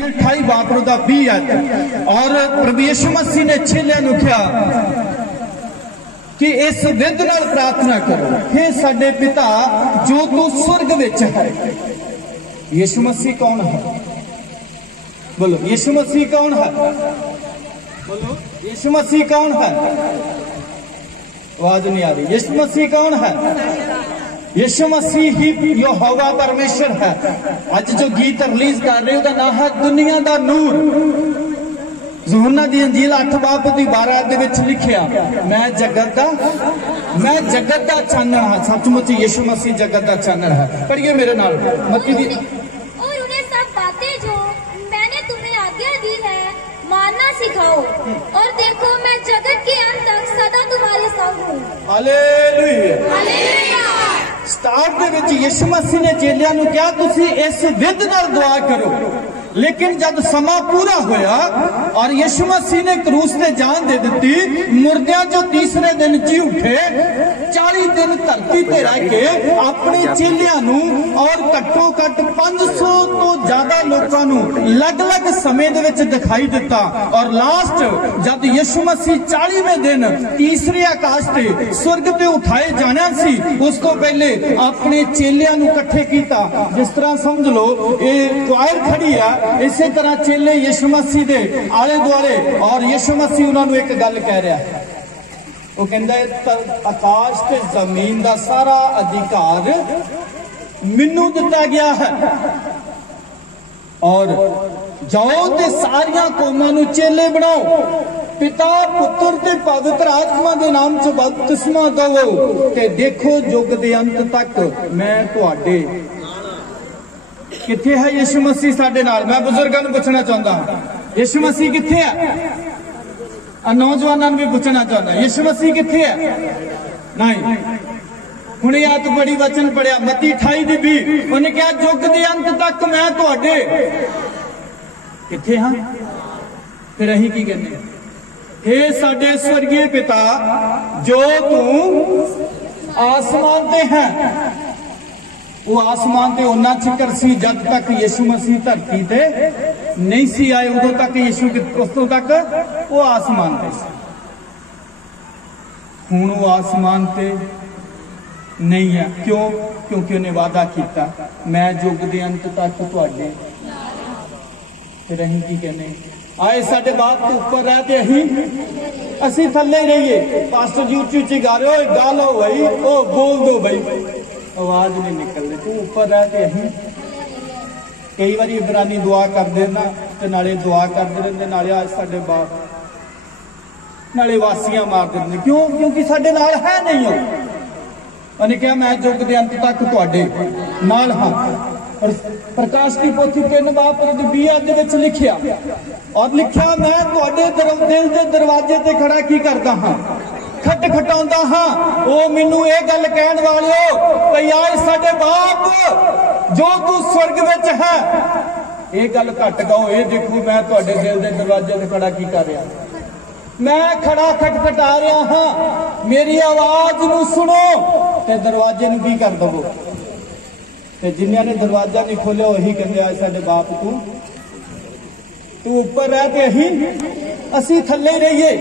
28 बापरू का 20 और प्रभु यीशु मसीह ने चेलियां नूं कहा कि इस विध नाल प्रार्थना करो, हे साडे पिता जो तू स्वर्ग विच है। यीशु मसीह कौन है? बोलो यीशु मसीह कौन है? बोलो यीशु मसीह कौन है? आवाज नहीं आ रही। यीशु मसीह कौन है? यीशु मसीह ही यहोवा परमेश्वर है। आज जो गीत रिलीज कर रहे हो नाम है दुनिया दा नूर। यूहन्ना दी अंजील 8 बाब दी 12 दे विच लिखिया मैं जगत दा चानण हां। सचमुच यीशु मसीह जगत दा चानण है। पढ़िए मेरे नाल मत्ती दी। और उन्हें सब बातें जो मैंने तुम्हें आज्ञा दी है मानना सिखाओ, और देखो मैं जगत के अंत तक सदा तुम्हारे संग हूं। Hallelujah hallelujah. स्टार्ट दे विच यीशु मसीह ने चेलियां नूं कहा तुसी इस विध नाल दुआ करो, लेकिन जब समा पूरा होया और यीशु मसीह ने क्रूस ते जान दे दी, मुर्दियां जो तीसरे दिन जी उठे, 40 दिन धरती ते रह के अपने चेलियां नूं और घट्टो घट 500 तो ज्यादा लोकां नूं अलग-अलग समय दे विच दिखाई दिता। और लास्ट जब यीशु मसीह 40वें दिन तीसरे आकाश ते स्वर्ग ते उठाए जाना सी, उस तो पहले अपने चेलियां नूं इकट्ठे कीता। जिस तरह समझ लो ये क्वायर खड़ी है, इसी तरह चेले यीशु मसीह दे आले दुआले, और यीशु मसीह उन्होंने एक गल कह रहा है। वो कहता है आकाश ते जमीन का सारा अधिकार मैनू दिता गया है, और जाओ ते सारिया कौमां नूं चेले बनाओ, पिता पुत्र ते पवित्र आत्मा के नाम च बपतिस्मा दवो, ते देखो युग दे अंत तक मैं तुहाडे। किथे है यीशु मसीह साडे नाल? मैं बुजुर्गों को पूछना चाहता हूं यीशु मसीह किथे है? नौजवानों भी पूछना चाहता यीशु मसीह किथे है? नहीं। हुणे आ तो बड़ी वचन पढ़िया मत्ती 28:20, उन्हें कहा युग दे अंत तक मैं तुहाडे। किथे हां? फिर अहीं की कहने? हे साडे स्वर्गीय पिता जो तू आसमान ते है। वो आसमान ते उन्ना चिकर सी जब तक यीशु मसीह धरती ते नहीं सी आए, उदों तक यीशु उस तो तक वो आसमान ते सी। हुण वो आसमान ते नहीं है। क्यों? क्योंकि उन्हें वादा किया मैं युग दे अंत तक तुहाडे। फिर अहीं की कहने? आए साडे बाप तो ऊपर रह ते असीं थल्ले रहिए। पास्टर जी उच्ची उच्ची गा रहे हो, गा लो भाई, ओ बोल दो भाई, आवाज नहीं निकल रही। तू ऊपर रहते अहीं कई बार इब्रानी दुआ करते ना, ते नाले दुआ करते रहते, नाले आज साडे बाप नाले वासियां मार देंगे। क्यों? क्योंकि साडे नाल है नहीं हो। उन्हें कहा मैं युग दे अंत तक तुहाडे नाल हां। और प्रकाश की पोथी 3 बाब 20 दे विच लिखिया, और लिखिया मैं तुहाडे दिल दे दरवाजे ते खड़ा की करदा हां, खटखटाउंदा हां। ओ मैनू ये गल कहण वालिओ भई आए साडे बाप जो तू स्वर्ग विच है, ये गल घट गाओ। ये देखो मैं तुहाडे दिल दे दरवाजे ते खड़ा की कर रहा, मैं खड़ा खटखटा रहा हां, मेरी आवाज नू सुनो ते दरवाजे नू की कर दवो। ते जिन्हां ने दरवाजा नहीं खोलिया वही कहंदे आए साडे बाप तू ऊपर रह ते असीं थल्ले रहिए।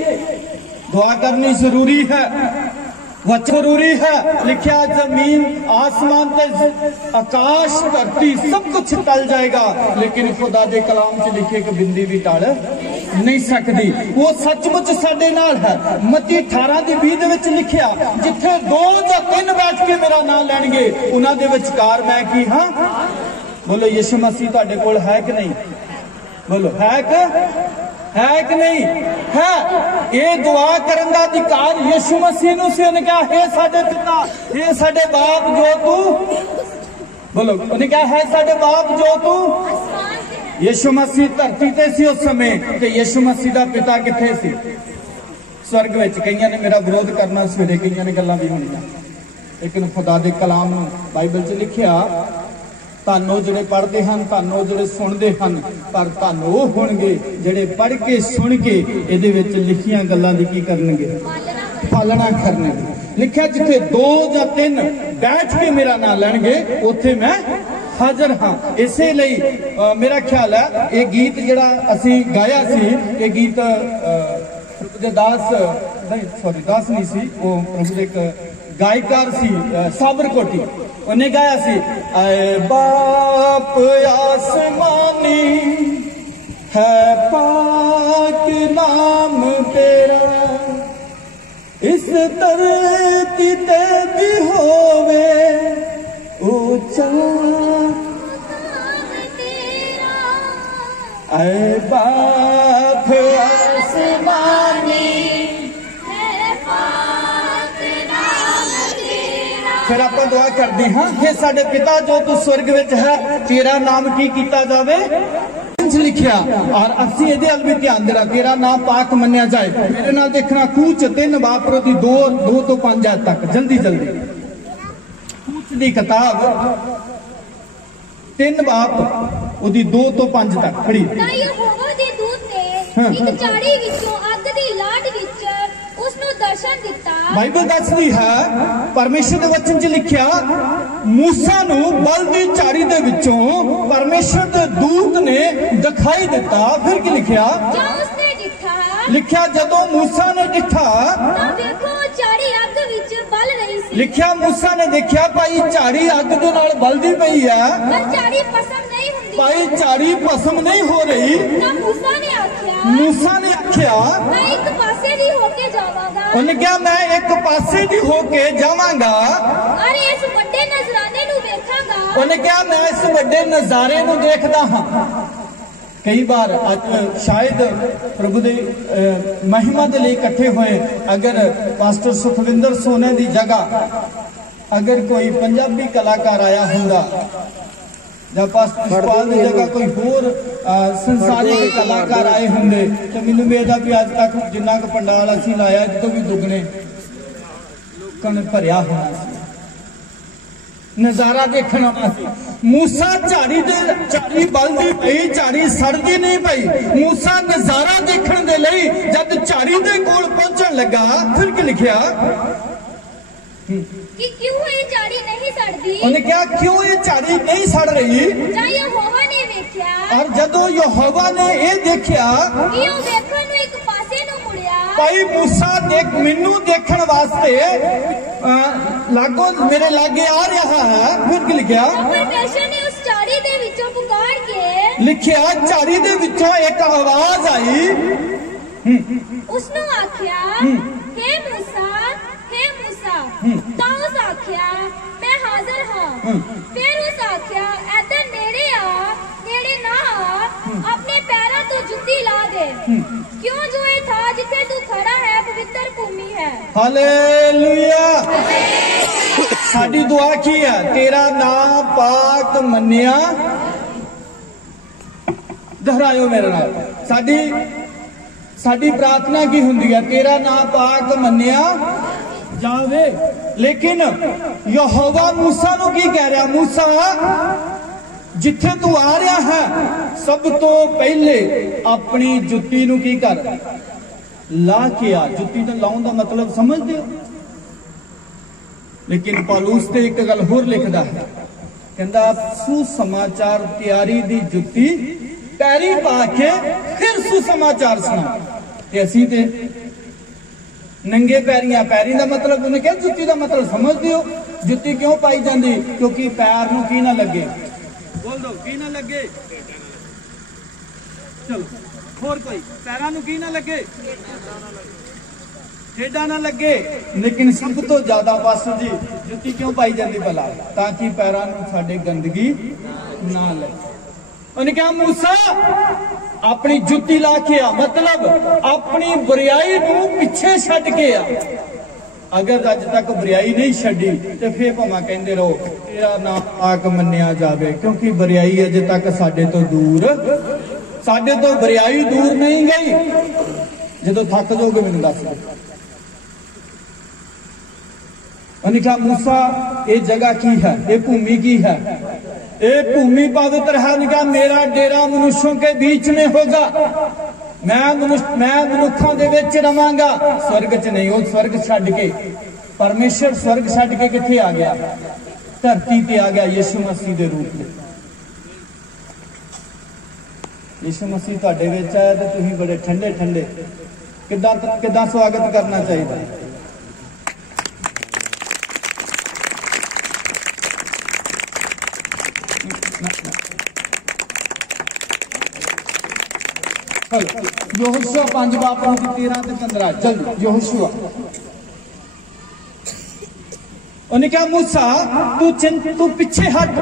दुआ करनी जरूरी है, वचन जरूरी है। लिखा जमीन आसमान ते आकाश धरती सब कुछ टल जाएगा, लेकिन खुदा दे कलाम च लिखे कि बिंदी भी टल नहीं सकती। वो सचमुच साडे नाल है। मत्ती 18:20 दे विच लिखिया जिथे 2 या 3 बैठ के मेरा नाम लैणगे उन्हां दे विचकार मैं की हां। बोलो यीशु मसीह तुहाडे कोल है कि नहीं? बोलो है कि नहीं? है। ये दुआ करने का अधिकार यीशु मसीह नूं सी। उन्हें कहा हे साडे पिता, हे साडे बाप जो तू, बोलो उन्हें कहा है साडे बाप जो तू। यीशु मसीह धरती ते सी उस समय, ते यीशु मसीह दा पिता किथे सी? स्वर्ग विच। कईयां ने मेरा विरोध करना सवेरे, कईयां ने गल्लां भी होणीआं, लेकिन खुदा दे कलाम नूं बाइबल च लिखिया धन जिहड़े पढ़ते हैं, धन जिहड़े सुनते हैं, पर धन वो होणगे जिहड़े पढ़ के सुन के इहदे विच लिखियां गल्लां दी की करनगे? पालना करनगे। लिखिया जिथे 2 या 3 बैठ के मेरा नाम लैणगे उत्थे मैं हाजर हाँ। इसे लई मेरा ख्याल है ये गीत जिहड़ा असीं गाया सी, ये गीत प्रभु दे दास नहीं सॉरी दास नहीं सी, वो प्रभु दे एक गायकार सी साबरकोटी, उन्हें गाया सी आए बाप आसमानी है पाक नाम तेरा, इस धरती ते भी होवे ऊंचा आए बाप आसमानी है पाक नाम तेरा। फिर आप दुआ कर दी हाँ, हे साडे पिता जो तू स्वर्ग विच है, तेरा नाम की कीता जावे लिखिया, और असी ये भी ध्यान देना, तेरा नाम पाक मन्या जाए। मेरे नाल देखना कूच 3 बापरो दी 2 तो 5 आयत तक, जल्दी जल्दी कूच दी किताब 3 बाप ओदी 2 तो 5 तक पढ़ी। यहोवा दे दूत ने एक झाड़ी विचों अग दी लाट विच उसनु दर्शन दिता। बाइबल दसदी है परमेश्वर दे वचन च लिखिया मूसा नू बल दी झाड़ी दे विचों परमेश्वर दे दूत ने दिखाई दिता। फिर की लिखिया उसने दिखा लिखिया जदों मूसा ने दिखा तां देखो झाड़ी अग विच बल रही सी। लिखिया मूसा ने देखिया भाई झाड़ी अग दे नाल बलदी पई है, पर झाड़ी पसम नहीं हुंदी, भाई झाड़ी भस्म नहीं हो रही। तां मूसा ने आख्या मैं एक पासे दी होके जावांगा, उन्हें क्या मैं एक पासे दी होके जावांगा, अरे इस बड़े नजराने नू वेखांगा, उन्हें क्या मैं इस बड़े नजारे नू देखदा हां। कई बार आज शायद प्रभु दे महिमा दे लिए इकट्ठे हुए, अगर पास्टर सुखविंदर सोने की जगह अगर कोई पंजाबी कलाकार आया हुंदा या पास्टर सुखपाल की जगह कोई होर संसारिक कलाकार आए होंगे, तो मैनू उम्मीद है भी अज तक जिन्ना क पंडाल असीं लाया इस तो भी दुगने लोगों ने भरिया होना सी, नजारा देखना सी। मूसा झाड़ी बलदी पई, झाड़ी सड़दी नहीं पई। मूसा नजारा देखने दे लई जद झाड़ी दे कोल पहुंचन लगा, फिर की लिखिया कि क्यों ये झाड़ी नहीं सड़दी, उन्हें क्या क्यों ये झाड़ी नहीं सड़ रही। यहोवा ने देखिया, और जदों यहोवा ने ये देखिया कि वो देखण नूं एक पासे नूं मुड़िया, भाई मूसा देख मैनू देखण वास्ते लागो मेरे लागे आ रहा है। फिर की लिखिया परमेश्वर ने उस झाड़ी दे विचों पुकार के लिखिया झाड़ी दे विचों एक आवाज आई, उसनु आख्या हे मूसा तां उस आख्या मैं हाजिर हां। फिर उस आख्या इधर नेड़े ना आ, अपने पैरों तो जुत्ती ला दे, क्यों जो ये था जिथे तू खड़ा है पवित्र भूमि है। हालेलुया। साडी दुआ की है, तेरा नाम पाक मन्निया, दोहरायो मेरे नाल, साडी प्रार्थना की हुंदी है, तेरा नाम पाक मन्निया जावे। लेकिन यहोवा मूसा नू की कह रहा, मूसा जिथे तू आ रहा है सब तो पहले अपनी जुत्ती नू की कर ला के आ। जुत्ती नू लाउन दा मतलब समझदे हो। लेकिन पौलुस ते एक गल होर लिखदा है, कहंदा सुसमाचार तैयारी दी जुत्ती पैरी पा के फिर सुसमाचार सुना। ते असीं ते नंगे पैरियां, पैरी का मतलब उन्हें क्या जुत्ती का मतलब समझते हो। जुत्ती क्यों पाई जाती, क्योंकि पैर नूं की ना लगे, बोल दो की ना लगे, चलो होर कोई पैरां नूं की ना लगे, टेढ़ा ना लगे। लेकिन सब तो ज्यादा पास्टर जी जुत्ती क्यों पाई जाती भला, ताकि पैरां नूं साडे गंदगी ना लगे। उन्हें कहा मूसा अपनी जुत्ती ला के आ, मतलब अपनी बुराई नूं पिछे छड्ड के आ। अगर अज तक बुराई नहीं छड्डी तो फिर भावें कहंदे रहो तेरा नाम पाक मन्निया जावे, क्योंकि बुराई अजे तक साडे तो दूर, साडे तो बुराई दूर नहीं गई। जदों थक जाओगे मैनूं दस दो। उन्हें कहा मूसा ये जगह की है, ये भूमि की है, ये भूमि पवित्र है। कहा मेरा डेरा मनुष्यों के बीच में होगा, मैं मनुखों दे विच रवांगा, स्वर्ग च नहीं। वो स्वर्ग छड्ड के, परमेश्वर स्वर्ग छड्ड के किथे आ गया, धरती ते आ गया यीशु मसीह दे रूप में। यीशु मसीह तुहाडे विच आया ते तुसीं बड़े ठंडे ठंडे किद्दां स्वागत करना चाहिए। यहोशुआ 5 बाब 13 ते 15 जल्दी यहोशुआ। उन्हें क्या मूसा तू पीछे हट,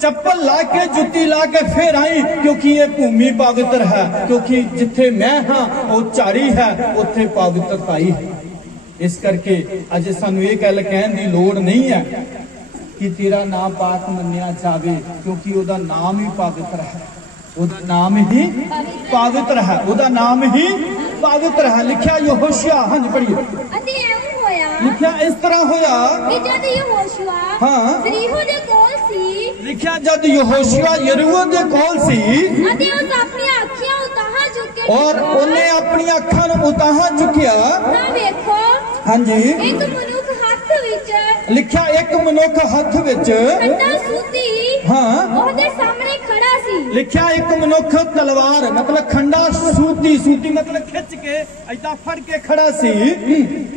चप्पल ला के जुत्ती ला के फिर आई, क्योंकि ये भूमि पवित्र है, क्योंकि जिथे मैं हाँ वो झाड़ी है उत्थे पवित्रता ही है। इस करके अजे सानू ये गल कहन दी लोड़ नहीं है कि तेरा नाम पाक मन्निया जावे, क्योंकि ओदा नाम ही पवित्र है, ओदा नाम ही पवित्र है, ओदा नाम ही पवित्र है। लिखा यहोशुआ, हाँ जी पढ़िए। लिखा इस तरह होया जद यहोशुआ यरीहो दे कोल सी, लिखा जद यहोशुआ यरीहो दे कोल सी अते उस अपनी आँखें उताहा चुके, और उन्हें अपनी अखां उताहा चुकिया तां वेखो, हाँ जी, एक मनुख हथ विच, लिखा एक मनुख हथ विच खंडा सूती, हाँ ओहदे सामने खड़ा सी। लिखा एक मनुख तलवार मतलब खंडा सूती, सूती मतलब खिंच के ऐसा फड़ के खड़ा सी।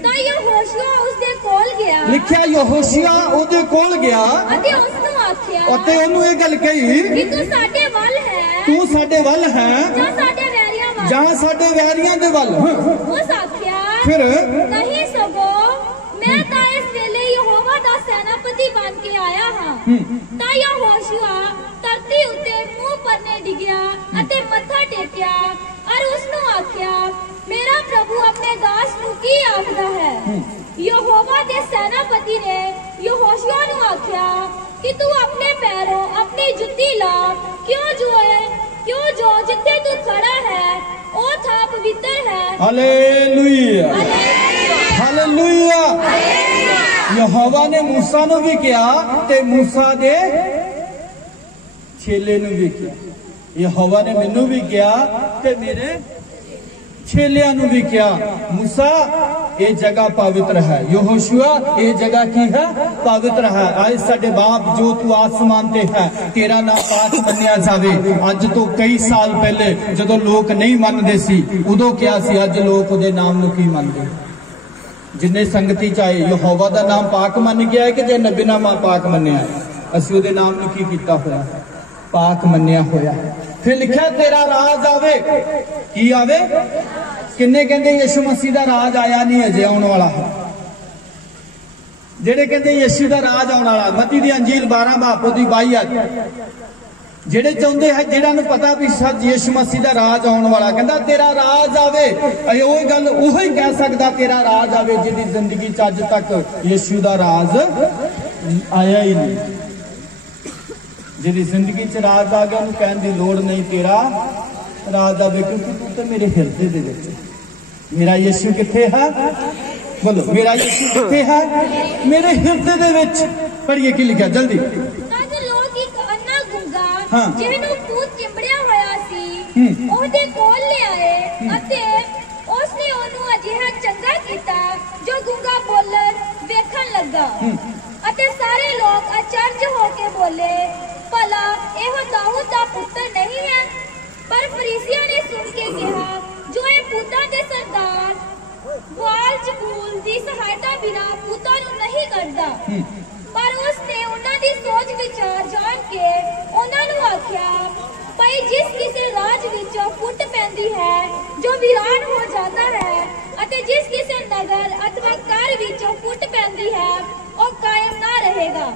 तां यहोशुआ उसदे कोल गया, लिखा यहोशुआ ओहदे कोल गया अते उसनु आख्या, अते ओहनु ये गल कही कि तू साडे वल है, तू साडे वल है जां साडे वैरियां वल, जां साडे वैरियां दे वल। उस आख्या फिर नहीं सगो मैं तां इस वेले यहोवा दा सेनापति बन के आया हां। तां यहोशुआ धरती उत्ते मुंह परने डिग्या अते मत्था टेकिया और उसनु आख्या मेरा प्रभु अपने दास नू की आखदा है। यहोवा दे सेनापति ने यहोशुआ नू आख्या कि तू अपने पैरों अपनी जुत्ती ला, क्यों जो जिथे तू खड़ा है ओ था पवित्र है। Hallelujah hallelujah. यहोवा ने मूसा नू भी किया ते मूसा दे छेले नू भी किया, यहोवा ने मैनू भी किया ते मेरे छेलियां नू भी किया। मूसा ये जगह पवित्र है, यहोशुआ ये जगह की है पवित्र है। आज साडे बाप जो तू आसमान ते है तेरा नाम पाक मन्निया जावे। अज तो कई साल पहले जदों लोग नहीं मनदे सी उदों क्या सी, अज लोग उहदे नाम नू की मनदे। जिन्ने संगति चाहे यहोवा दा नाम पाक मन गया है कि जे नबी नाम पाक मन्निया है, असीं उहदे नाम नू की कीता होया पाक मन्निया होया। फिर लिखा तेरा राज आवे, की आवे, किन्ने कहते यीशु मसीह दा राज आया नहीं अजे आने वाला है, जेड़े कहते यीशु दा राज आने वाला। मत्ती दी अंजील 12 बाब 22 जेड़े चाहते हैं जेड़ा नूं पता भी सच यीशु मसीह दा राज आने वाला, कहता तेरा राज आवे। ओही गल ओही कह सकदा तेरा राज आवे जिहदी जिंदगी च अज तक यीशु दा राज आया ही नहीं। जिहदी जिंदगी च राज आ गया उन्हें कहने की लोड़ नहीं तेरा राज आवे, क्योंकि तू तो मेरे हृदय दे विच। मेरा यीशु किथे है, बोलो मेरा यीशु किथे है, मेरे हृदय दे विच। पढ़िए की लिखा जल्दी। हाँ जिहनू भूत चिंबड़िया होया सी ओहदे कोल ले आए अते उसने ओनू अजिहा चंगा कीता जो गूंगा बोलन वेखण लगा। अते सारे लोग अचरज होके बोले भला एहो दाऊद दा पुत्र नहीं है। पर फरीसियां ने सुन के कहा जो ये पूतां दे सरदार वाल जबूल दी सहायता बिना पूतां नू नहीं करदा। पर उसने उन्हां दी सोच विचार जान के उन्हां नू आख्या भाई जिस किसी राज विचों फुट पैंदी है जो वीरान हो जाता है अते जिस किसी नगर अथवा घर विचों फुट पैंदी है वो कायम ना रहेगा।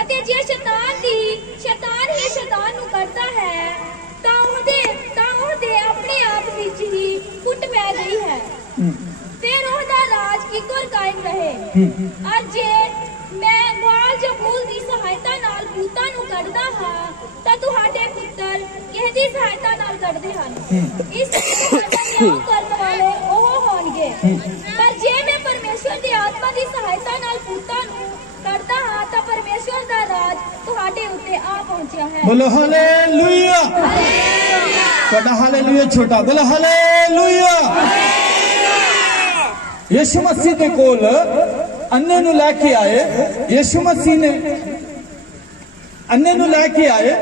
अते जे शैतान ही शैतान नू करता है तां ओहदे अपने आप विच ही फुट पै गई है। फिर ओहदा राज किकर कायम रहे। और जे मैं वाल जबूल दी सहायता नाल पूतां नू कढदा हां तां तुहाडे पुत्तर किहदी सहायता नाल कढदे हन। इस तुहाडा न्याय करन वाले ओह होणगे। पर जे मैं परमेश्वर दी आत्मा दी सहायता नाल पूतां नू कढदा हां तां परमेश्वर दा राज तुहाडे उत्ते आ पहुंचिया है। बोलो हालेलुया। छोटा हालेलुया छोटा बोलो हालेलुया। यीशु मसीह दे कोल अन्ने नू लैके आए, यीशु मसीह ने अन्ने नू लैके आए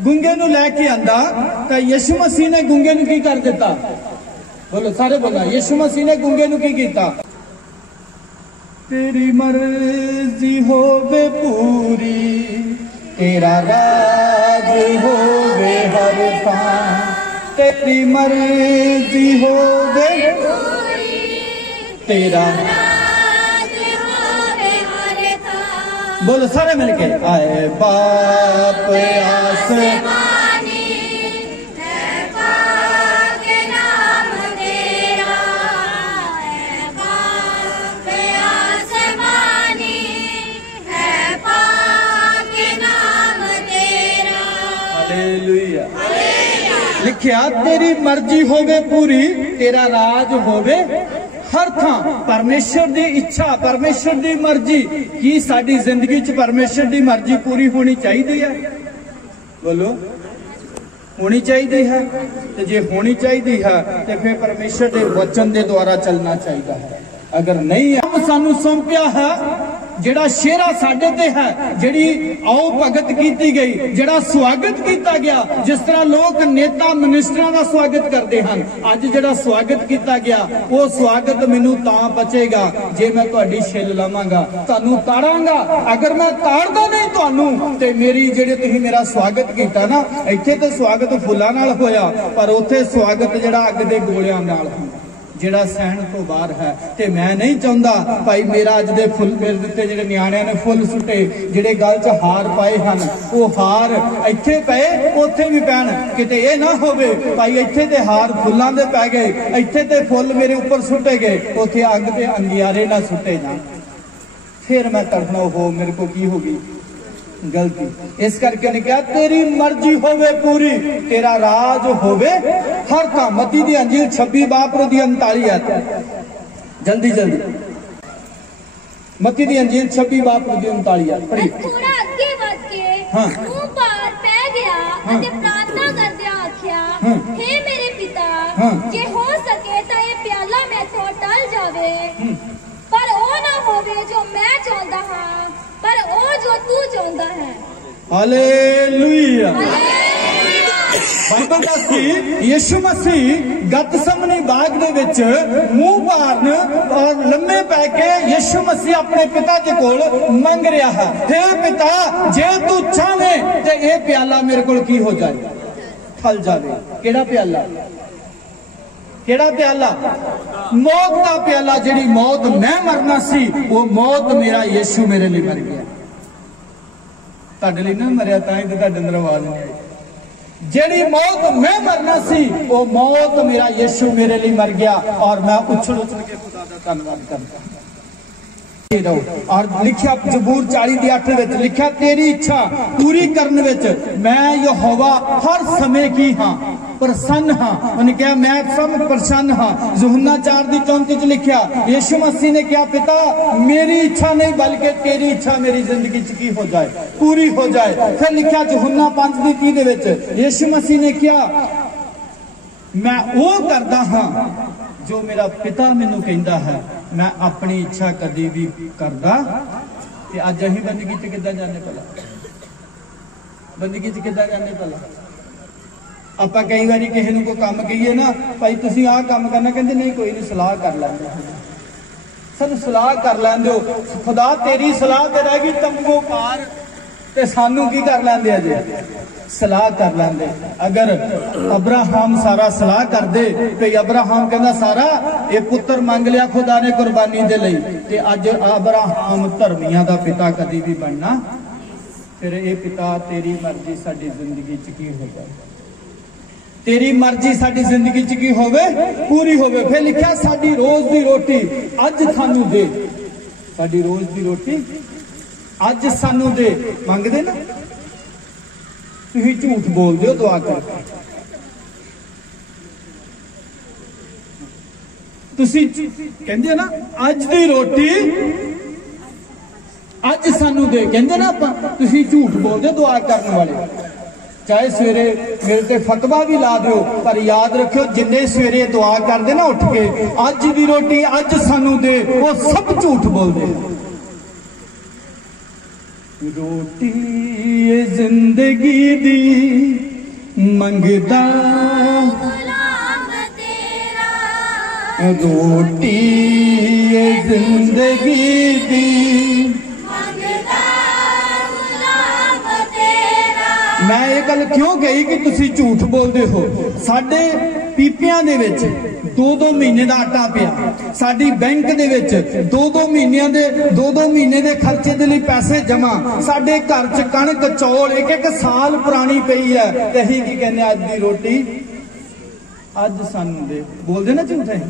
गुंगे नूं लैके आंदा तो यीशु मसीह ने गुंगे नूं की कर दिता? बोलो सारे बोला, यीशु मसीह ने गुंगे नूं की कीता? तेरी मर्जी होवे पूरी, तेरा राज होवे हर थां, तेरी मर्जी होवे पूरी, तेरा राज होवे हर थां। बोलो सारे मिलके, आए बाप आसमानी, है पाक नाम तेरा, है बाप आसमानी, है पाक नाम तेरा। हालेलुया। लिखिया तेरी मर्जी होवे पूरी, तेरा राज होवे हर थां। परमेश्वर दी इच्छा, परमेश्वर दी मर्जी की साडी जिंदगी च परमेश्वर दी मर्जी पूरी होनी चाहिए है? बोलो होनी चाहिए है। तो जे होनी चाहिए है तो फिर परमेश्वर के वचन के द्वारा चलना चाहिए है। अगर नहीं हम सानू सौंपिया है, जेड़ा शेरा साडे ते है, जेड़ी आओ भगत की गई, जेड़ा स्वागत किया गया, जिस तरह लोग नेता मिनिस्टरां दा स्वागत करते हैं, अज जेड़ा स्वागत किया गया वो स्वागत मैनू तां बचेगा जे मैं तुहाडी छिल लावांगा, तुहानू ताड़ांगा। अगर मैं ताड़दा नहीं तुहानू ते मेरी जेड़े तुसीं मेरा स्वागत किया ना, इत्थे ते स्वागत फुल्लां नाल होया, पर उत्थे स्वागत जेड़ा अग दे गोलियां नाल होया, जेड़ा सहन तो बाहर है। ते मैं नहीं चाहता भाई मेरा अज दे फुल मेरे दिते जेडे न्याणियां ने फुल सुटे, जेडे गल च हार पाए हैं, वो हार इत्थे पे उत्थे भी पैण, किते ये ना होवे भाई इत्थे ते हार फुल्लां दे पै गए, इत्थे ते फुल मेरे ऊपर सुटे गए, उत्थे अग ते अंगियारे ना सुटे जाण, फिर मैं तड़फना हो मेरे को की होगी गलती। इस करके ने कहा तेरी मर्जी होवे पूरी, तेरा राज होवे हर थां। मत्ती दी अंजील 26 बाब 39 आयत, जल्दी जल्दी मत्ती दी अंजील 26 बाब 39 आयत पढ़ी। थोड़ा अगे वध के मुंह पार पै गया अते प्रार्थना करदे आख्या, हे मेरे पिता, जे हो सके तां ये प्याला मैथों टल जावे, पर ओ ना होवे जो मैं चाहता हां, पर ओ जो तू चाहता है। हालेलुया। बाइबल दसदी यीशु मसीह गतसमनी बाग दे विच मुंह भारन और लम्मे पै के यीशु मसीह अपने पिता दे कोल मंग रहा है, हे पिता जे तू चाहे ते ये प्याला मेरे कोल की हो जाए, फल जावे। केड़ा प्याला? केड़ा प्याला? मौत का प्याला। जेड़ी मौत मैं मरना सी वो मौत मेरा यीशु मेरे लिए मर गया, तुहाडे लिए ना मरिया, तां ही तुहाडे अंदर आवाज नहीं आई। जेड़ी मौत मैं मरना सी वो मौत मेरा यीशु मेरे लिए मर गया, और मैं उछल उछल के खुदा दा धन्नवाद करदा। और लिखा जबूर 40:8 लिखा तेरी इच्छा पूरी करने विच मैं यहोवा हर समय की हाँ प्रसन्न हाँ। उन्हें कहा मैं सब प्रसन्न हाँ। यूहन्ना 4:34 लिखा यीशु मसीह ने कहा पिता मेरी इच्छा नहीं बल्कि तेरी इच्छा मेरी जिंदगी च की हो जाए, पूरी हो जाए। फिर लिखा यूहन्ना 5:30 यीशु मसीह ने कहा मैं वो करदा हाँ जो मेरा पिता मैनू कहंदा है, मैं अपनी इच्छा कदी भी करदा। ते अज असीं बंदगी च किद्दां जाने भला? बंदगी च किद्दां जाने भला? आपां कई बारी किसी नूं कोई काम कहीए ना भाई तुसीं आह काम करना, कहंदे नहीं कोई नहीं सलाह कर लैंदे, सानूं सलाह कर लैंदे हो। खुदा तेरी सलाह ते रह गई तंबू पार, ते सानूं की कर लैंदे अजे सलाह कर लेंदे। अगर अब्राहम सारा सलाह कर दे तो अब्राहम कहना सारा ये पुत्र मंग लिया खुदा ने कुर्बानी दे लई, ते अज अब्राहम धर्मियां दा पिता कदी भी बनना। फिर ये पिता तेरी मर्जी साडी जिंदगी च की हो जाए, तेरी मर्जी साडी जिंदगी च की होवे पूरी होवे। फिर लिखा साडी रोज दी रोटी अज सानू दे, साडी रोज दी रोटी अज सानू दे। मंगदे ना तुसीं झूठ बोलदे हो दुआ करके, तुसीं कहंदे ना अज दी रोटी अज सानू दे, कहंदे ना आपां, तुसीं झूठ बोलदे दुआ करने वाले। चाहे सवेरे मेरे ते फतवा भी ला दो, पर याद रखियो जिन्ने सवेरे दुआ करदे ना उठ के अज दी रोटी अज सानू दे, वो सब झूठ बोलदे। रोटी जिंदगी दी मंगदा रोटी जिंदगी दी मैं ये गल क्यों कही कि तुसी झूठ बोलते हो। साडे पीपियां दे विच 2-2 महीने का आटा पिया, साडी बैंक दे विच 2-2 महीने दे खर्चे दे लई पैसे जमा, साडे घर च कणक चौल एक साल पुरानी पई है ते असीं की कहने अज दी रोटी अज सानू दे। बोलदे ना झूठ है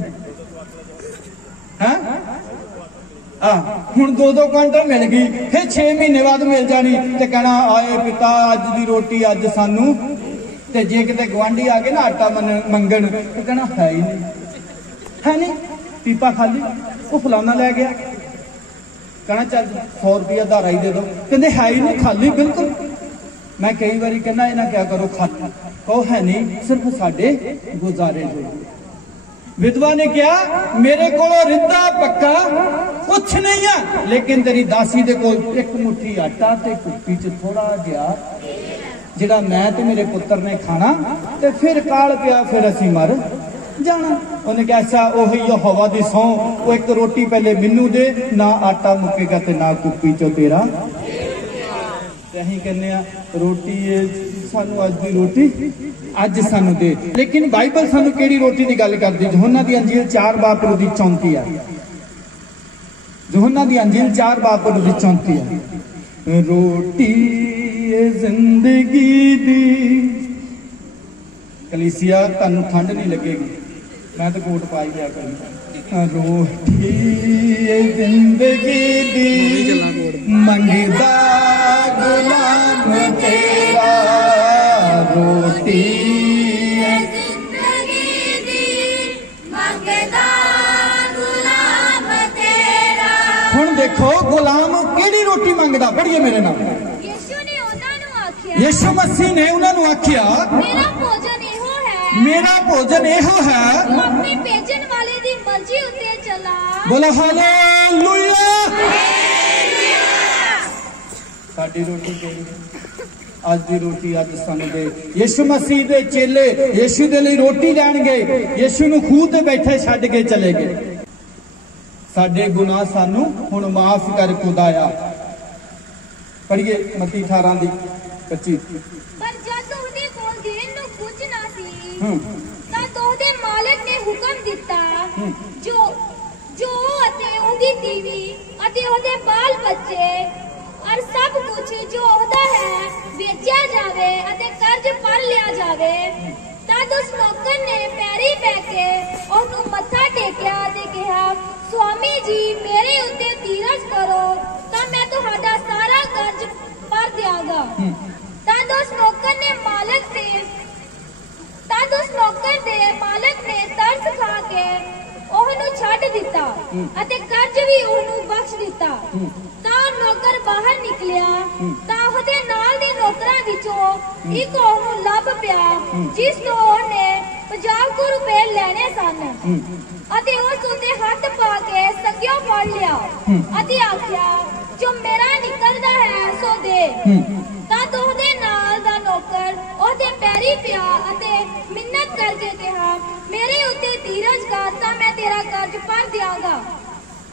हुण 2-2 क्विंटल मिल गई, फिर 6 महीने बाद मिल जानी ते कहना आए पिता अज दी रोटी अज सानू। ते जे किते गुआंढी आ गए ना आटा मंगण तो कहना है ही नहीं, है नहीं, पीपा खाली, वो फलाना लै गया, कहना चल 100 रुपया धारा ही दे दो, कहते है ही नहीं, खाली बिल्कुल। मैं कई बार कहना इन्हें क्या करो खाली, कहो है नहीं, सिर्फ साडे गुजारे जो। विधवा ने कहा मेरे को रिद्धा पक्का कुछ नहीं है, लेकिन तेरी दासी दे कोल एक मुट्ठी आटा ते कुप्पी च थोड़ा जिहा जिहड़ा मैं ते मेरे पुत्र ने खाना ते फिर काल पिया, फिर असी मर जाना। उन्हें कहा अच्छा ओही हवा दी सौ, वो एक रोटी पहले मैनू दे, ना आटा मुकेगा ते ना कुप्पी चो तेरा। असीं कहने रोटी सानू अज दी रोटी अज सानू दे। लेकिन बाइबल सानू केड़ी रोटी दी गल करदी? यूहन्ना दी अंजील 4:34 है। यूहन्ना दी अंजील 4:34 है। रोटी जिंदगी दी। कलीसिया तन्नू ठंड नहीं लगेगी, मैं तो कोट पाई लिया करूँ। रोटी जिंदगी दी मंगदा गुलाम तेरा, रोटी जिंदगी दी मंगदा गुलाम तेरा। हुण देखो गुलाम केड़ी रोटी मंगदा, पढ़िए मेरे नाल। यीशु मसीह ने उन्होंने आख्या मेरा भोजन इहो है, मेरा भोजन इहो है, अपने भेजन वाले दी मर्जी उत्ते चला। बोलो हालेलुया। साडी रोटी केड़ी अज दी रोटी अज सानू दे। यीशु मसीह दे चेले यीशु दे लई रोटी लैण गए, यीशु नूं खूह ते बैठे छड्ड के चले गए। साडे गुनाह सानू हुण माफ कर खुदाया। पढ़िए मत्ती 18:25। पर जद ਉਹਦੇ ਕੋਲ ਦੇਣ ਨੂੰ ਕੁਝ ਨਾ ਸੀ ਤਾਂ ਉਹਦੇ ਮਾਲਕ ਨੇ ਹੁਕਮ ਦਿੱਤਾ ਜੋ ਅਤੇ ਉਹਦੀ ਤੀਵੀ ਅਤੇ ਉਹਦੇ ਬਾਲ ਬੱਚੇ ਔਰ ਸਭ ਕੁਝ ਜੋ ਉਹਦਾ ਹੈ ਵੇਚਿਆ ਜਾਵੇ ਅਤੇ ਕਰਜ਼ ਭਰ ਲਿਆ ਜਾਵੇ। ਤਦ ਉਸ ਨੌਕਰ ਨੇ ਪੈਰੀ ਪੈ ਕੇ ਉਹਨੂੰ ਮੱਥਾ ਟੇਕਿਆ ਤੇ ਕਿਹਾ स्वामी जी मेरे उत्ते धीरज करो तो मैं तुहाडा सारा कर्ज भर दियांगा। तद उस नौकर दे मालक ने तरस खा के ओहनू छड्ड दिता अते कर्ज भी ओहनू बख्श दिता। तां नौकर बाहर निकलिया तां ओहदे नाल दे नौकरां विचों एक ओहनू लभ पिया जिस तो ओहने 50 रुपए लेने सन अते उस उत्ते हथ पा के सकियों फड़ लिया अते आख्या जो मेरा निकलदा है सो दे। तद ओहदे नाल दा नौकर ओहदे पैरी पिया अते मिन्नत करके कहा मेरे उत्ते धीरज कर तां मैं तेरा कर्ज भर दियांगा।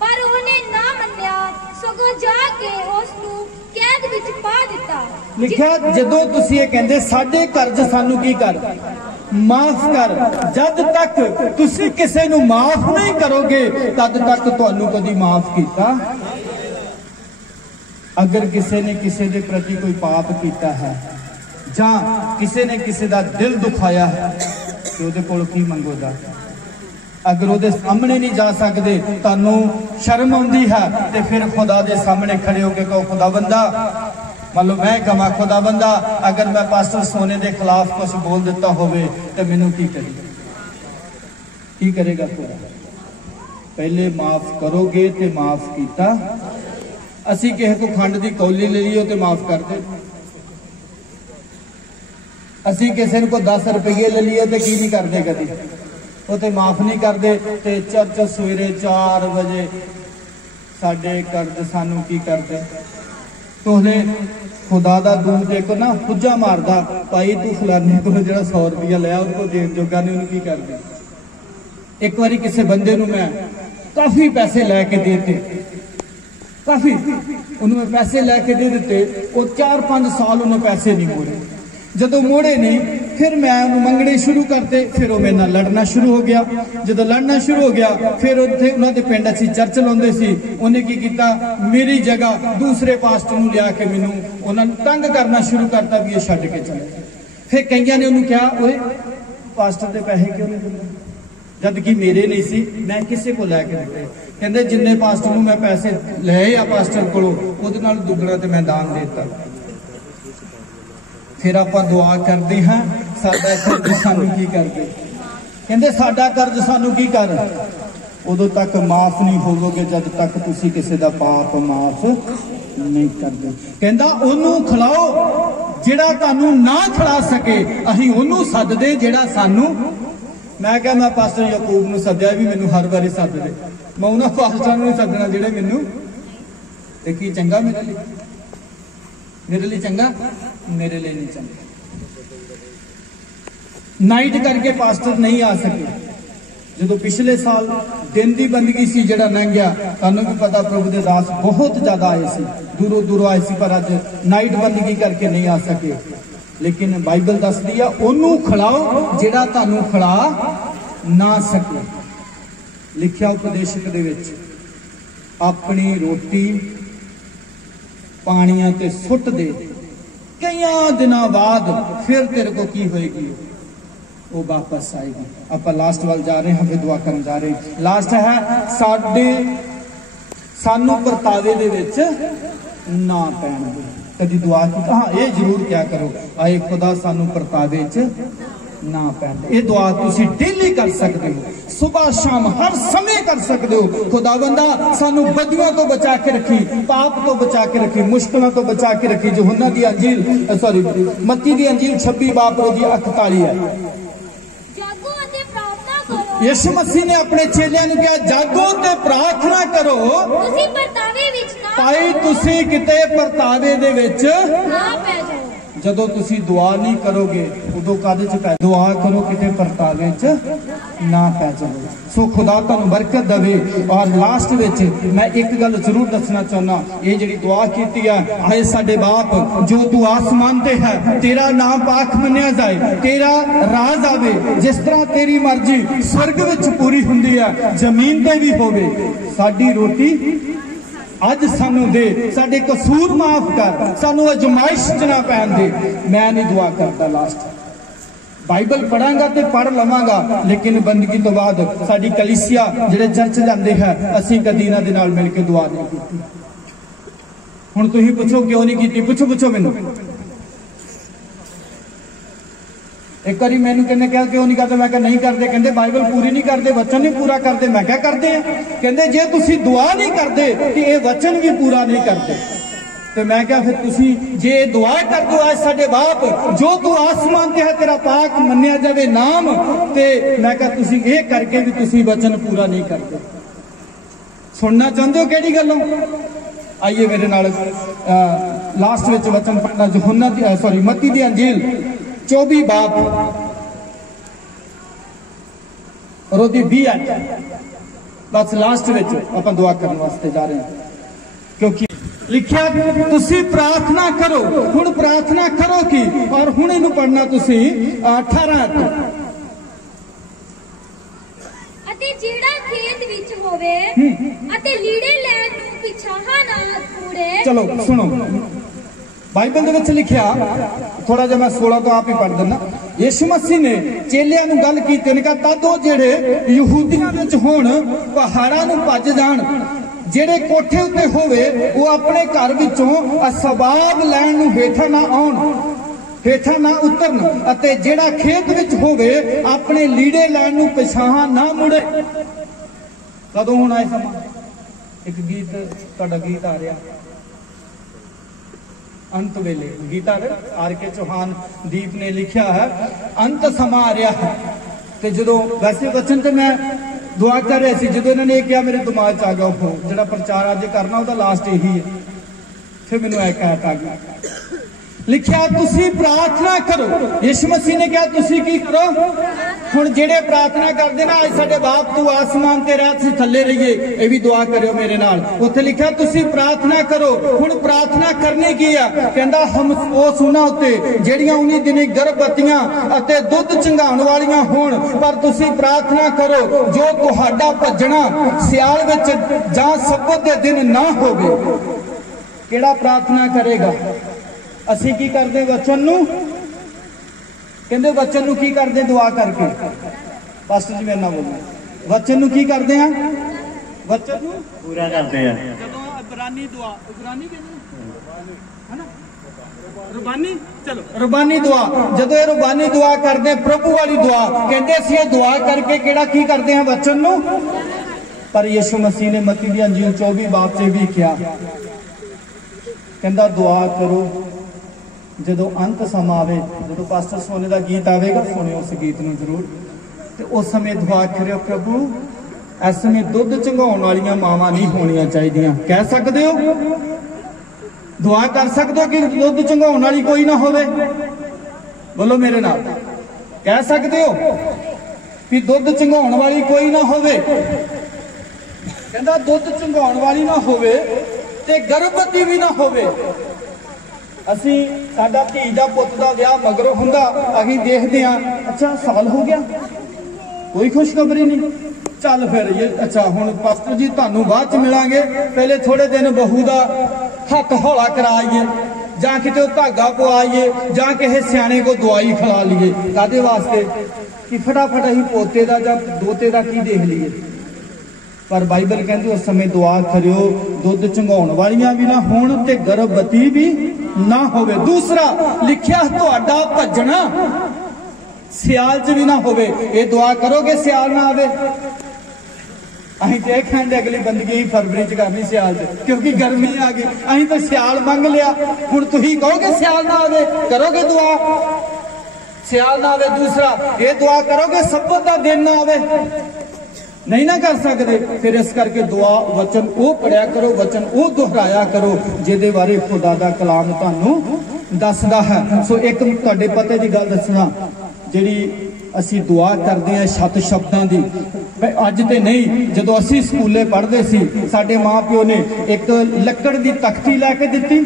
पर उन्हें ना मन्निया सगों जाके उसनू कैद विच पा दिता। लिखिया जदों तुसीं ये कहंदे साडे कर्ज सानू की कर माफ कर, जद तक तुसी किसी नू माफ नहीं करोगे तद तक तुहानू कदी माफ किया। अगर किसी ने किसी के प्रति कोई पाप किया है जां किसी ने किसी का दिल दुखाया है तो उहदे कोल की मंगोदा। अगर उहदे सामने नहीं जा सकते तुहानू शर्म आउंदी है तो फिर खुदा दे सामने खड़े होकर कहो खुदा बंदा मान लो मैं कमा खुदा बंदा अगर मैं पास्टर सोने के खिलाफ कुछ बोल देता होवे तो मैनू की करेगा खुदा। पहले माफ करोगे तो माफ किया। असी किसी को खंड की कौली ले लीओ तो माफ कर दे, असी किसी को 10 रुपये ले लिए तो की नहीं करते कभी वो तो माफ नहीं करते। तो चर्च सवेरे 4 बजे साडे कर्ज सानू की करते तोहले खुदा दा दून के को ना पुज्जा मारदा भाई तू फलाने को जो 100 रुपया लिया उसको देन जोगा ने उन्होंने की कर दी। एक बारी किसी बंदे नूं मैं काफी पैसे लैके देते, काफी उन्होंने पैसे लैके दे दिते, वो 4-5 साल उन्हें पैसे नहीं मोड़े। जदों मोड़े नहीं फिर मैं उन्हें मंगने शुरू करते, फिर वो मेरे नाल लड़ना शुरू हो गया। जदों लड़ना शुरू हो गया फिर उत्थे उन्होंने पिंड असीं चर्च लाउंदे सी, उन्हें की कीता मेरी जगह दूसरे पास्टर नूं लिया के मैनूं उन्होंने तंग करना शुरू करता भी ये छड्ड के चले। फिर कईयां ने उन्होंने कहा ओए पास्टर दे पैसे क्यों नहीं दिंदे, जबकि मेरे नहीं सी, मैं किसी को लैके दिते। कहते जिन्ने पास्टर नूं मैं पैसे ले आ पास्टर कोलों उहदे नाल दुगना ते मैं दान देता। फिर आप दुआ करते हाँ साडा कर्ज सानू की कर दे, कहते साडा कर्ज सानू की कर, उदों तक माफ नहीं होवोगे जब तक तुसी किसी दा पाप माफ नहीं करते। कहता ओनू खिलाओ जिहड़ा तुहानू ना खिला सके, असीं ओनू सददे जिहड़ा सानू। मैं क्या मैं पास्टर याकूब नूं सद्या भी मैनू हर बारी सददे, मैं उन्हां पास्टरां नूं नहीं सदना जिहड़े मैनू ते की चंगा मेरे लिए, मेरे लिए चंगा, मेरे लिए नहीं चंगा। नाइट करके पास्टर नहीं आ सके। जो पिछले साल दिन की बंदगी सी जिहड़ा लंघिया, तुहानू भी पता प्रभु दे दास बहुत ज्यादा आए सी, दूरों दूरों आए सी, पर अज नाइट बंदगी करके नहीं आ सके। लेकिन बाइबल दसदी है ओनू खिलाओ जिहड़ा तुहानू खिला ना सके। लिखिया उपदेशक दे विच अपनी रोटी पानियां ते सुट दे, कई दिनों बाद फिर तेरे को की होएगी, वो वापस आएगी। आप लास्ट वाल जा रहे हैं, फिर दुआ करन जा रहे हैं। लास्ट है सानू परतावे दे विच ना पैण दे। कदी दुआ की हाँ ये जरूर क्या करो, आए खुदा सानू परतावे च ना पैण दे। ये दुआ तुसी डेली कर सकते हो, सुबह शाम हर समय कर सकते हो। खुदावंदा सानू बदियों तो बचा के रखी, पाप तो बचा के रखी, मुश्किलों तो बचा के रखी। यूहन्ना दी अंजील सॉरी मत्ती दी अंजील 26 बाब 48 है। यीशु मसीह ने अपने चेलियां नूं कहा जागो ते प्रार्थना करो भाई तुसी किते परतावे दे विच ना पै जाओ। जदों तुसी दुआ नहीं करोगे उदों कादे च पै, दुआ करो किते परतावे च ना पै जाओ। सो खुदा तुहानू बरकत देवे। और लास्ट विच मैं एक गल जरूर दसना चाहना, ये जिहड़ी दुआ कीती है, आए साडे बाप जो तू आसमान ते है, तेरा नाम पाक मन्निया जाए, तेरा राज आवे, जिस तरह तेरी मर्जी स्वर्ग विच पूरी हुंदी है जमीन ते भी होवे। साडी रोटी अज सानू दे, साडे कसूर माफ कर, सानू अजमाइश च ना पैन दे। मैं नहीं दुआ करता लास्ट बाइबल पढ़ांगा तो पढ़ लवांगा, लेकिन बंदगी तो बाद साडी कलीसिया जिहड़े चर्च जांदे है असीं कदी इन्हां दे नाल मिल के दुआ नहीं कीती। हुण तुसीं पुछो क्यों नहीं कीती, पुछो मैनूं। एक बारी मैनू कहने क्या क्यों नहीं करते, मैं क्या नहीं करते, कहते बाइबल पूरी नहीं करते, वचन नहीं पूरा करते। मैं क्या करते हैं, कहते जे तुसी दुआ नहीं करते कि ये वचन भी पूरा नहीं करते। तो मैं क्या फिर तुसी जे दुआ कर दो आज साडे बाप जो तू आसमान ते है तेरा पाक मन्निया जावे नाम, ते मैं क्या तुसी ये करके भी तुसी वचन पूरा नहीं करते। सुनना चाहते हो केड़ी गल्लों? आइए मेरे नाल लास्ट विच वचन पढ़ना, यूहन्ना दी सॉरी मत्ती दी अंजील 24 बाब और ओदी 20 बस लास्ट विच आपां दुआ करने वास्ते जा रहे हैं, क्योंकि लिखिया तुसी प्रार्थना करो। हुण प्रार्थना करो की, और हुण इनू पढ़ना तुसी 18 अते जेड़ा खेत विच होवे अते लीड़े लैण नूं पिछाहां ना मुड़े। चलो सुनो, बाइबल दे विच लिखिया, थोड़ा जिहा मैं 16 तो आप ही पढ़ देना। यीशु मसीह ने चेलियां नूं गल कीती, ने कहा तादो जेड़े यहूदियां विच होण पहाड़ां नूं भज जाण, जेड़े कोठे उत्ते होवे वो अपने घर विचों असबाब लैण नूं हेठां ना आउण, हेठां ना उतरन, अते जेड़ा खेत विच होवे अपने लीड़े लैण नूं पिछाहां ना मुड़े। कदों होना है समा? एक गीत तुहाडा गीत आ रहा अंत वेले, गीता आर के चौहान दीप ने लिखा है अंत समा आ रहा है। तो जो वैसे वचन तो मैं दुआ कर रहे थे, जो इन्होंने कहा मेरे दिमाग च आ गया, जो प्रचार अज करना वह लास्ट यही है। फिर मैनू ऐकायत आ गई, लिखिया तुसी प्रार्थना करो। यीशु मसीह ने कहा तुसी की करो। हुण जेड़े प्रार्थना करते ना, आज साडे बाप तू आसमान ते रह असीं थल्ले रहिए, ये भी दुआ करियो मेरे नाल। उत्थे लिखिया तुसी प्रार्थना करो। हुण प्रार्थना करनी की आ? कहंदा हम ओ सुना उत्ते जेड़ियां उन्हीं दिनी गर्भवतियां अते दुध चंगाउण वालियां होण, पर तुसी प्रार्थना करो जो तुहाडा भजना सियाल विच जां सब्बत दे दिन ना होवे। केड़ा प्रार्थना करेगा? असी की करते वचन नू, कहते वचन नू की करते दुआ करके। पास्टर जी मेरे नाल बोलो, वचन नू की करते हैं? वचन नू पूरा करते हैं। जदों इब्रानी दुआ, इब्रानी है ना, रुबानी, चलो रुबानी दुआ, जदों रुबानी दुआ करते प्रभु वाली दुआ, कहते असीं दुआ करके केड़ा की करते हैं? वचन नू। पर यीशु मसीह ने मत्ती दी अंजील 24 बाब च भी कहा, कहंदा दुआ करो जदों अंत समा आवे। जदों पास्टर सोने का गीत आवेगा, सुनियो उस गीत नूं जरूर, ते उस समय दुआ करियो प्रभु इस समय दुध चंगाउण वालियां मावां नहीं होणियां चाहिदियां। कह सकते हो? दुआ कर सकते हो कि दुध चंगाउण वाली कोई ना होवे? बोलो मेरे नाल, कह सकते हो कि दुध चंगाउण वाली कोई ना होवे? कहंदा दुध चंगाउण वाली ना होवे ते गर्भवती भी ना होवे। असी साडा धी दा पुत दा विआह मगरों हुंदा, असीं देखदे हां अच्छा साल हो गया कोई खुशखबरी नहीं, चल फिर ये अच्छा हुण पास्टर जी तुहानूं बाद च मिलांगे, पहले थोड़े दिन बहू दा हत्थ हौला कराइए जां किते धागा पवाइए जां किसे सियाणे को दवाई खिला लीए। काहदे वास्ते? कि फटाफट असीं पोते दा जां दोते दा की देख लीए। पर बाइबल कहती उस समय दुआ करियो दुध चंगाउण वालियां भी ना होण ते गर्भवती भी ना होवे। दूसरा लिखिया तुहाडा भजना सियाल च भी ना होवे। ये दुआ करोगे सियाल ना आवे? असीं ते कहंदे अगली बंदगी फरवरी च करनी सियाल च, क्योंकि गर्मी आ गई। असीं तो सियाल मंग लिया, हुण तुसीं कहोगे सियाल ना आवे? करोगे दुआ सियाल ना आवे? दूसरा ये दुआ करोगे सब्बत दा दिन ना आवे? नहीं ना कर सकते। फिर इस करके दुआ वचन वो पढ़िया करो, वचन वो दोहराया करो जिहदे बारे खुदा दा कलाम तुहानू दसदा है। सो एक तुहाडे पते दी गल दसना, जिहड़ी असी दुआ करते हैं 7 शब्दां दी, अज ते नहीं, जदों असी स्कूले पढ़ते सी साडे मां प्यो ने एक लकड़ दी तख्ती लैके दित्ती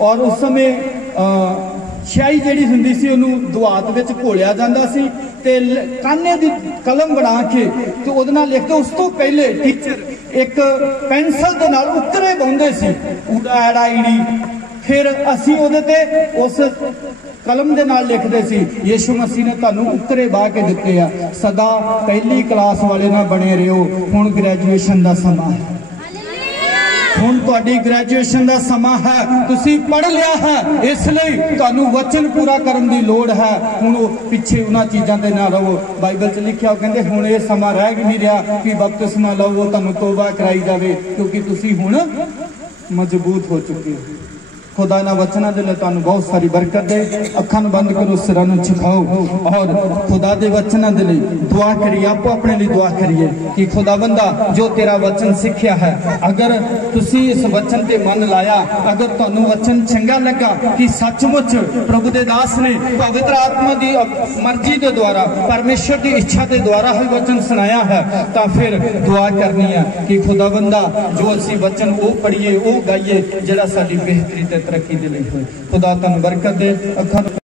और उस समय स्याही जिहड़ी हुंदी सी उहनूं दुआत विच घोलिया जांदा सी ते काने दी कलम बना के ते उहदे नाल लिखदे। उस तो पहले टीचर एक पेंसिल दे नाल उत्तरे पाउंदे सी, ऊड़ा ऐड़ा ईड़ी, फिर असी उहदे ते उस कलम दे नाल लिखदे सी। यीशु मसीह ने तुहानूं उत्तरे बाह के दित्ते आ। सदा पहली क्लास वाले ना बने रहियो, हुण ग्रैजुएशन दा समा है, हुण तुहाडी ग्रैजुएशन दा समा है, तुसी पढ़ लिया है, इसलिए तुहानूं वचन पूरा करन दी लोड़ है। हुण पिछे उन्हां चीज़ां ते ना रहो। बाइबल च लिखिया कहंदे हुण ये समा रह नहीं रहा कि बपतिस्मा लवो तुहानूं तौबा कराई जावे, क्योंकि तुसी हुण मजबूत हो चुके हो। खुदा ना वचना दे लिए तुहानूं बहुत सारी बरकत दे। अखां नूं बंद करो, सिरां नूं झुकाओ और खुदा दे वचना दे लिए दुआ करिए। आपो अपने लिए दुआ करिए कि खुदा बंदा जो तेरा वचन सीखिया है, अगर तुसी इस वचन ते मन लाया, अगर तुहानूं वचन चंगा लगा कि सचमुच प्रभु दे दास ने पवित्र आत्मा दी मर्जी दे द्वारा, परमेश्वर की इच्छा के द्वारा ही वचन सुनाया है, तो फिर दुआ करनी है कि खुदा बंदा जो असी वचन वो पढ़िए वो गाइए जिहड़ा साडी बेहतरी ते तरक्की दे लई होए। खुदा तुहानूं बरकत दे। अखां